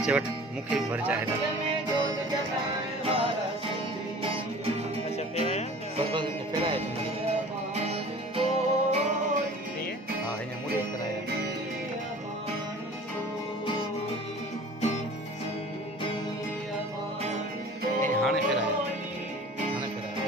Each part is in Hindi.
પછી વટ મૂકી ભરજા હેઠળ બસ બસ એને ફેરાય હા એને મૂડી ફેરાય એને હાણે ફેરાય હાણે ફેરાય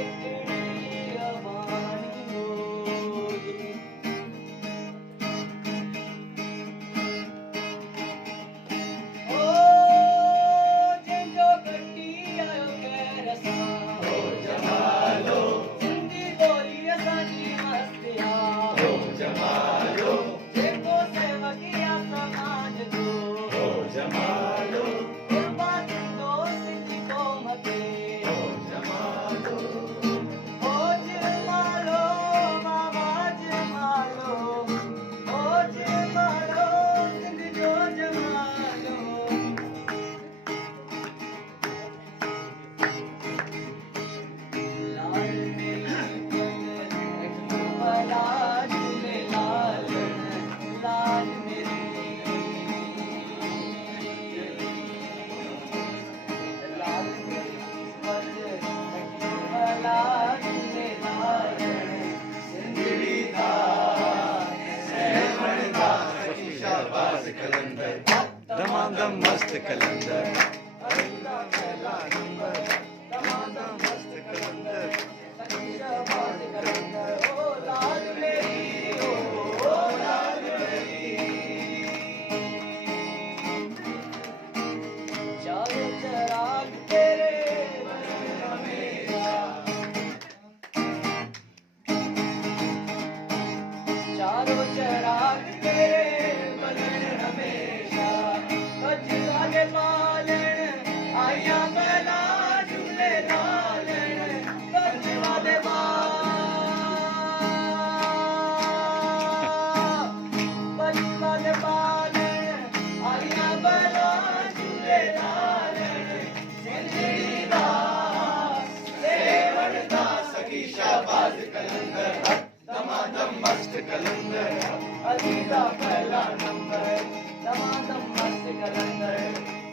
दमादम मस्त कलंदर दमादम मस्त कलंदर चारों चराग तेरे बलन हमेशा लागे पालन आया बला झूले लालन बजवा दे बजवा दे पालन आया बला झूले लालन जिंदड़ी दा सेवन दा सखी शाबाज कलंदर दमादम मस्त कलंदर अजीजा पहला नंबर दमादम मस्त कलंदर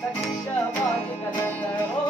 सखी शाबाज कलंदर ओ